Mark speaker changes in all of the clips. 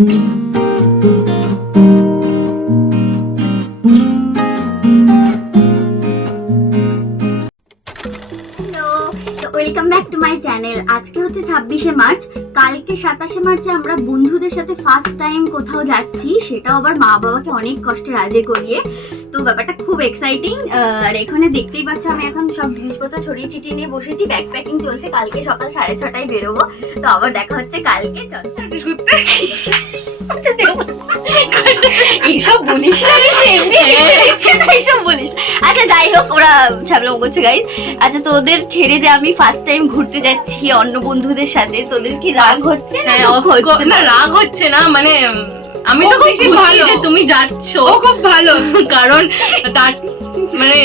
Speaker 1: Welcome back to my channel আজকে হচ্ছে ছাব্বিশে মার্চ, কালকে সাতাশে মার্চে আমরা বন্ধুদের সাথে ফার্স্ট টাইম কোথাও যাচ্ছি, সেটাও আবার মা বাবাকে অনেক কষ্টে রাজে করিয়ে। তো ব্যাপারটা খুব এক্সাইটিং আর এখানে দেখতেই পাচ্ছ আমি এখন সব জিনিসপত্র ছড়িয়ে ছিটিয়ে নিয়ে বসেছি ব্যাগ প্যাকিং চলছে, কালকে সকাল সাড়ে ছটায় বেরোবো। তো আবার দেখা হচ্ছে কালকে, চল। এইসব বলিস এইসব বলিস। আচ্ছা যাই হোক ওরা ছাবলাম করছে গাইজ আচ্ছা তোদের ছেড়ে যে আমি ফার্স্ট টাইম ঘুরতে যাচ্ছি অন্য বন্ধুদের সাথে তোদের কি রাগ হচ্ছে না
Speaker 2: হ্যাঁ, না রাগ হচ্ছে না মানে আমি তো বেশি
Speaker 3: ভালো।
Speaker 2: তুমি যাচ্ছ।
Speaker 3: খুব ভালো
Speaker 2: কারণ তার মানে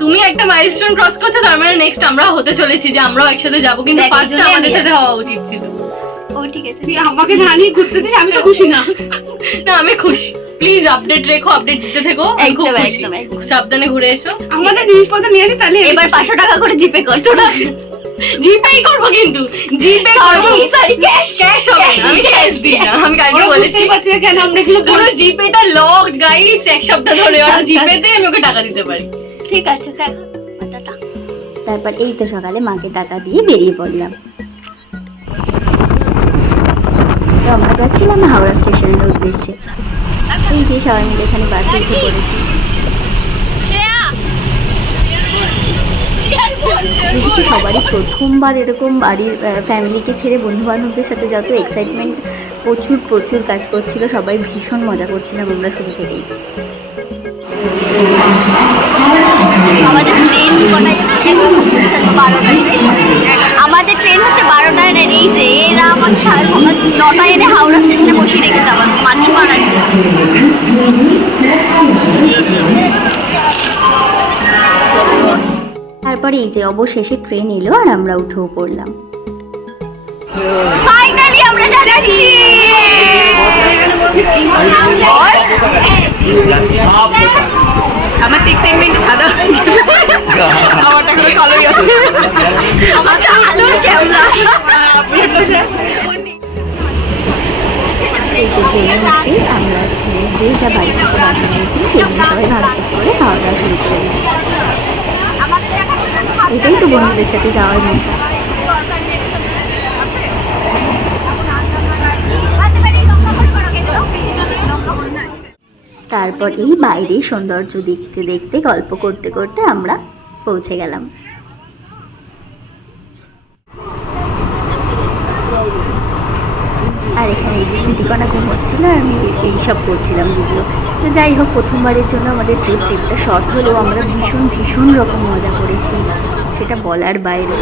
Speaker 2: তুমি একটা মাইলস্টোন ক্রস করছ তার মানে নেক্সট আমরা হতে চলেছি যে আমরাও একসাথে যাব কিন্তু ফার্স্ট আমাদের সাথে হওয়া উচিত ছিল।
Speaker 1: ও ঠিক আছে।
Speaker 3: তুই আমাকে জানিয়ে ঘুরতে দিস আমি তো খুশি না।
Speaker 2: না আমি খুশি। প্লিজ আপডেট রেখো আপডেট দিতে থেকো।
Speaker 1: একদম, একদম।
Speaker 2: সাবধানে ঘুরে এসো।
Speaker 3: আমাদের জিনিসপত্র নিয়ে আসি তাহলে?
Speaker 1: এবার পাঁচশো টাকা করে জিপে কর তোরা
Speaker 2: জিপেই করব কিন্তু। জিপে করব।
Speaker 1: সরি ক্যাশ
Speaker 2: ক্যাশ হবে আমি ক্যাশ দিই না আমি কালকে বলেছি।
Speaker 3: না কেন আমরা এগুলো
Speaker 2: পুরো জিপেটা লক গাইস এক সপ্তাহ ধরে। ওরা জিপেতে আমি ওকে টাকা দিতে পারি।
Speaker 1: ঠিক আছে দেখ। তারপর এই তো সকালে মাকে টাকা দিয়ে বেরিয়ে পড়লাম। তো আমরা যাচ্ছিলাম হাওড়া স্টেশনের উদ্দেশ্যে। এই যে সবাই মিলে এখানে বাসে উঠে পড়েছি। যেহেতু সবারই প্রথমবার এরকম বাড়ির ফ্যামিলিকে ছেড়ে বন্ধু বান্ধবদের সাথে যত এক্সাইটমেন্ট প্রচুর প্রচুর কাজ করছিল সবাই ভীষণ মজা করছিলাম আমরা শুরু থেকেই। আমাদের ট্রেন আমাদের ট্রেন হচ্ছে বারোটায় এই যে এরা আমাকে সকাল নটায় এনে হাওড়া স্টেশনে বসিয়ে রেখেছে আমার তারপরে এই যে অবশেষে ট্রেন এলো আর আমরা উঠেও পড়লাম। ফাইনালি আমরা যাচ্ছি!
Speaker 3: আমার এক্সাইটমেন্ট সাদা। আমারটা করে কালোই আছে।
Speaker 1: আমাকে আলো শ্যামলা। যে আমরা যে যা বাড়ি থেকে সেগুলো সবাই করে খাওয়া দাওয়া শুরু করে দিই এটাই তো বন্ধুদের সাথে যাওয়ার মজা তারপর এই বাইরে সৌন্দর্য দেখতে দেখতে, গল্প করতে করতে আমরা পৌঁছে গেলাম। আর এখানে এই যে স্মৃতিকণা ঘুমোচ্ছিল আর আমি এইসব করছিলাম ভিডিও তো যাই হোক, প্রথমবারের জন্য আমাদের ট্রিপ ট্রিপটা শর্ট হলেও আমরা ভীষণ ভীষণ রকম মজা করেছি। সেটা বলার বাইরে।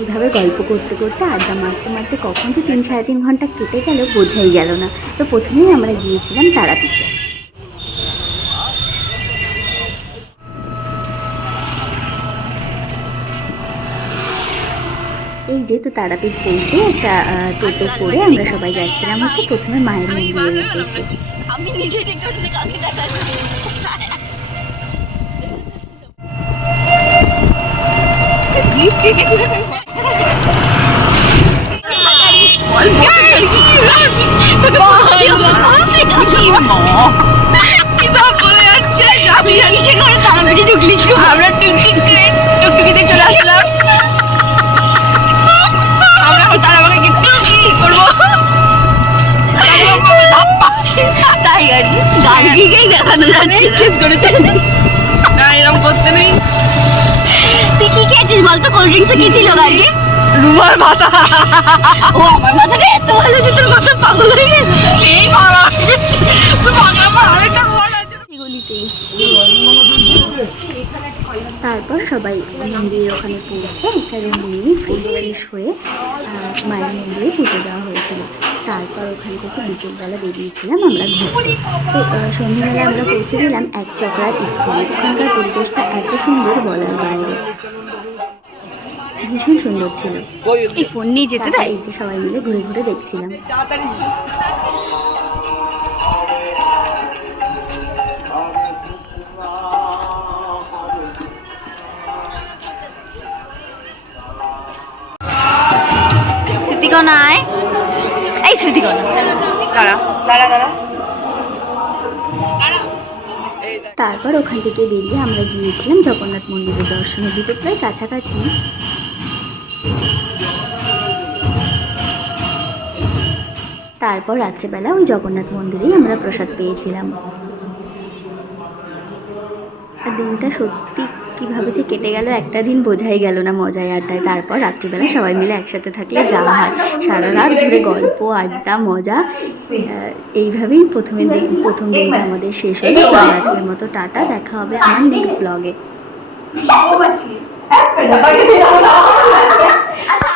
Speaker 1: এইভাবে গল্প করতে করতে আড্ডা মারতে মারতে কখন যে তিন সাড়ে তিন ঘণ্টা কেটে গেল বোঝাই গেল না। তো প্রথমেই আমরা গিয়েছিলাম তারাপীঠে। এই যে তো তারাপীঠ পৌঁছে একটা আহ, টোটো করে আমরা সবাই যাচ্ছিলাম হচ্ছে প্রথমে মায়ের মন্দিরের উদ্দেশ্যে। আমি নিজে দেখতে পাচ্ছি কাকে
Speaker 3: আমরা
Speaker 1: আর কি গাড়িকেই দেখানো যাচ্ছে।
Speaker 3: চেস করেছে। না এরকম করতে নেই।
Speaker 1: তুই কি খেয়েছিস বলতো? কোল্ড ড্রিঙ্কসে কি ছিল গাড়ি
Speaker 3: রুমার মাথা।
Speaker 1: ও আমার মাথাটা এত ভালো যে তোর মাথা পাগল হয়ে গেল।
Speaker 3: এই মারা। তুই বাংলা পর আরেকটা ঘর আছে।
Speaker 1: এগুলিতেই তারপর সবাই মন্দিরের ওখানে পৌঁছে একটা রুম নিয়ে ফ্রেশ ফ্রেশ হয়ে মায়ের মন্দিরে পুজো দেওয়া হয়েছিল। তারপর ওখান থেকে বিকেলবেলা বেরিয়েছিলাম আমরা ঘুরতে। তো সন্ধ্যেবেলা আমরা পৌঁছেছিলাম এক চক্রার স্কুলে ওখানকার পরিবেশটা এত সুন্দর বলার বাইরে। ভীষণ সুন্দর ছিল। এই ফোন নিয়ে যেতে এই যে সবাই মিলে ঘুরে ঘুরে দেখছিলাম। এই তারপর ওখান থেকে বেরিয়ে আমরা গিয়েছিলাম জগন্নাথ মন্দিরের দর্শনে দিতে প্রায় কাছাকাছি। তারপর রাত্রেবেলা ওই জগন্নাথ মন্দিরেই আমরা প্রসাদ পেয়েছিলাম। আর দিনটা সত্যি কীভাবে যে কেটে গেল একটা দিন বোঝাই গেল না মজায় আড্ডায়। তারপর রাত্রিবেলা সবাই মিলে একসাথে থাকলে যাওয়া হয়। সারা রাত ধরে গল্প আড্ডা মজা এইভাবেই প্রথমে দিন প্রথম দিনটা আমাদের শেষ হলো। চলে আজকের মতো টাটা দেখা হবে আমার নেক্সট ব্লগে
Speaker 2: আচ্ছা